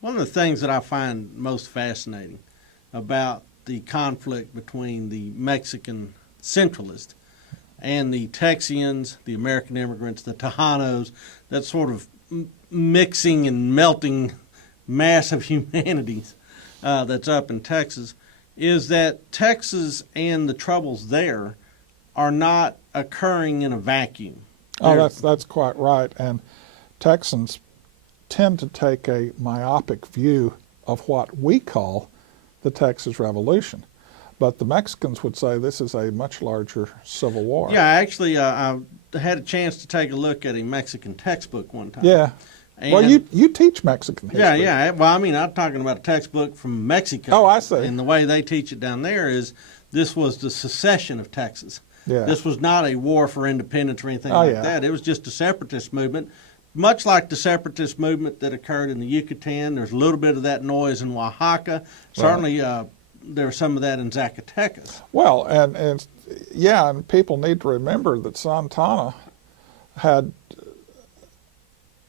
One of the things that I find most fascinating about the conflict between the Mexican Centralists and the Texians, the American immigrants, the Tejanos, that sort of mixing and melting mass of humanities that's up in Texas, is that Texas and the troubles there are not occurring in a vacuum. Oh, that's quite right. And Texans tend to take a myopic view of what we call the Texas Revolution. But the Mexicans would say this is a much larger civil war. Yeah, actually, I had a chance to take a look at a Mexican textbook one time. Yeah. And well, you teach Mexican history. Yeah. Well, I mean, I'm talking about a textbook from Mexico. Oh, I see. And the way they teach it down there is this was the secession of Texas. Yeah. This was not a war for independence or anything like that. It was just a separatist movement, much like the separatist movement that occurred in the Yucatan. There's a little bit of that noise in Oaxaca. Certainly, there's some of that in Zacatecas. Well, and people need to remember that Santana had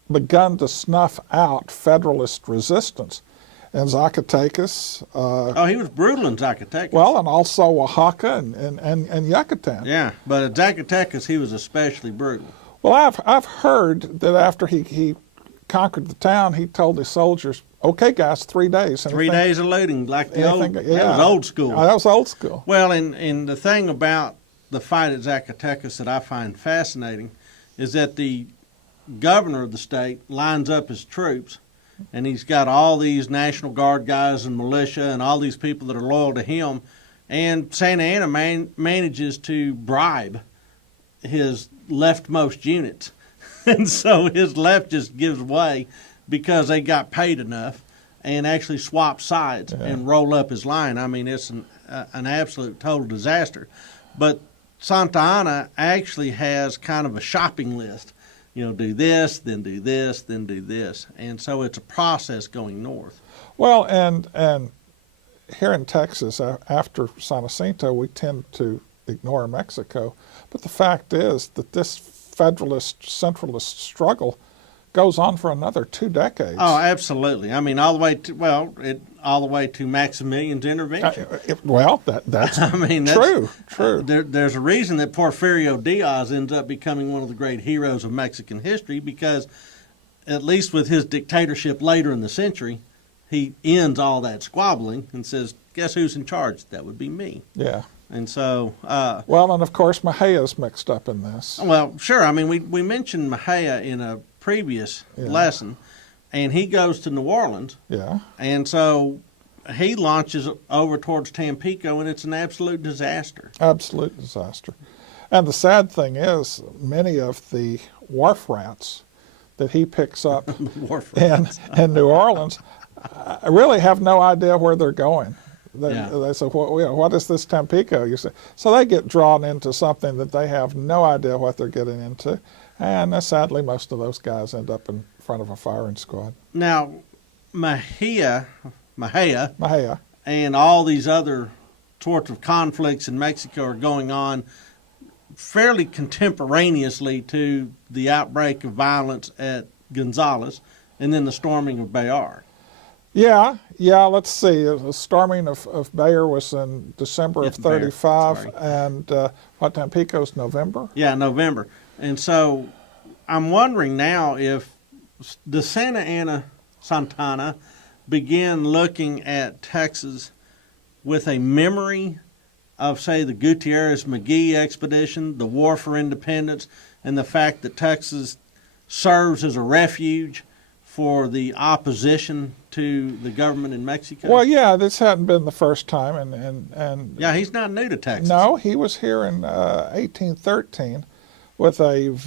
begun to snuff out Federalist resistance in Zacatecas. He was brutal in Zacatecas. Well, and also Oaxaca and Yucatan. Yeah, but at Zacatecas he was especially brutal. Well, I've heard that after he conquered the town, he told his soldiers, "Okay, guys, 3 days." 3 days of looting, like that was old school. That was old school. Well, and the thing about the fight at Zacatecas that I find fascinating is that the governor of the state lines up his troops, and he's got all these National Guard guys and militia and all these people that are loyal to him, and Santa Anna manages to bribe his leftmost units. And so his left just gives way because they got paid enough and actually swap sides and roll up his line. I mean, it's an absolute total disaster. But Santa Anna actually has kind of a shopping list. You know, do this, then do this, then do this. And so it's a process going north. Well, and here in Texas, after San Jacinto, we tend to ignore Mexico. But the fact is that this Federalist Centralist struggle goes on for another 2 decades. Oh, absolutely. I mean, all the way to Maximilian's intervention. That's I mean, true. There's a reason that Porfirio Diaz ends up becoming one of the great heroes of Mexican history, because at least with his dictatorship later in the century, he ends all that squabbling and says, "Guess who's in charge? That would be me." Yeah. And so, and of course Mejia's mixed up in this. Well, sure. I mean, we mentioned Mejia in a previous lesson, and he goes to New Orleans. Yeah. And so he launches over towards Tampico, and it's an absolute disaster. Absolute disaster. And the sad thing is, many of the wharf rats that he picks up in New Orleans really have no idea where they're going. They say, what is this Tampico? You say, so they get drawn into something that they have no idea what they're getting into. And sadly, most of those guys end up in front of a firing squad. Now, Mejia, and all these other sorts of conflicts in Mexico are going on fairly contemporaneously to the outbreak of violence at Gonzales and then the storming of Bayard. Yeah, let's see. The storming of Bayard was in December of 35, and Tampico's November? Yeah, November. And so I'm wondering now if the Santa Anna began looking at Texas with a memory of, say, the Gutierrez-McGee expedition, the War for Independence, and the fact that Texas serves as a refuge for the opposition to the government in Mexico? Well, yeah, this hadn't been the first time, and yeah, he's not new to Texas. No, he was here in 1813 with a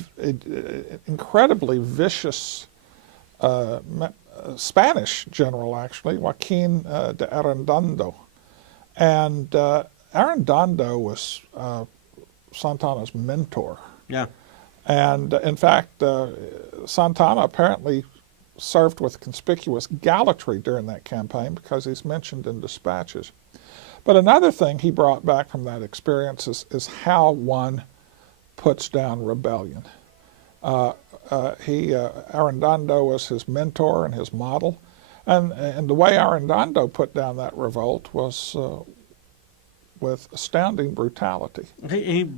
incredibly vicious Spanish general, actually, Joaquin de Arredondo, and Arredondo was Santana's mentor. Yeah, and in fact, Santana apparently served with conspicuous gallantry during that campaign because he's mentioned in dispatches. But another thing he brought back from that experience is how one puts down rebellion. Arredondo was his mentor and his model, And the way Arredondo put down that revolt was with astounding brutality. He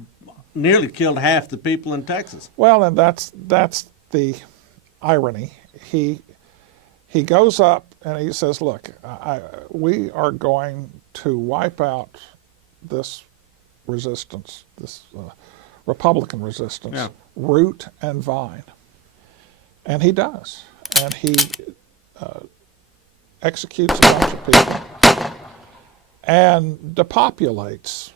nearly killed half the people in Texas. Well, and that's the irony. He goes up and he says, "Look, we are going to wipe out this resistance, this Republican resistance, Yeah. root and vine." And he does. And he executes a bunch of people and depopulates.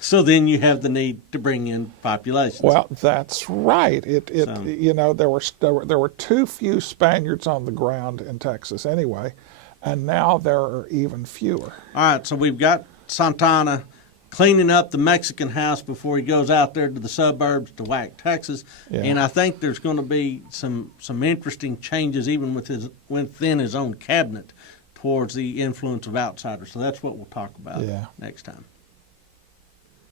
So then you have the need to bring in populations. Well, that's right. You know, there were too few Spaniards on the ground in Texas anyway, and now there are even fewer. All right, so we've got Santana cleaning up the Mexican house before he goes out there to the suburbs to whack Texas. Yeah. And I think there's going to be some interesting changes even within his own cabinet towards the influence of outsiders. So that's what we'll talk about Yeah. next time.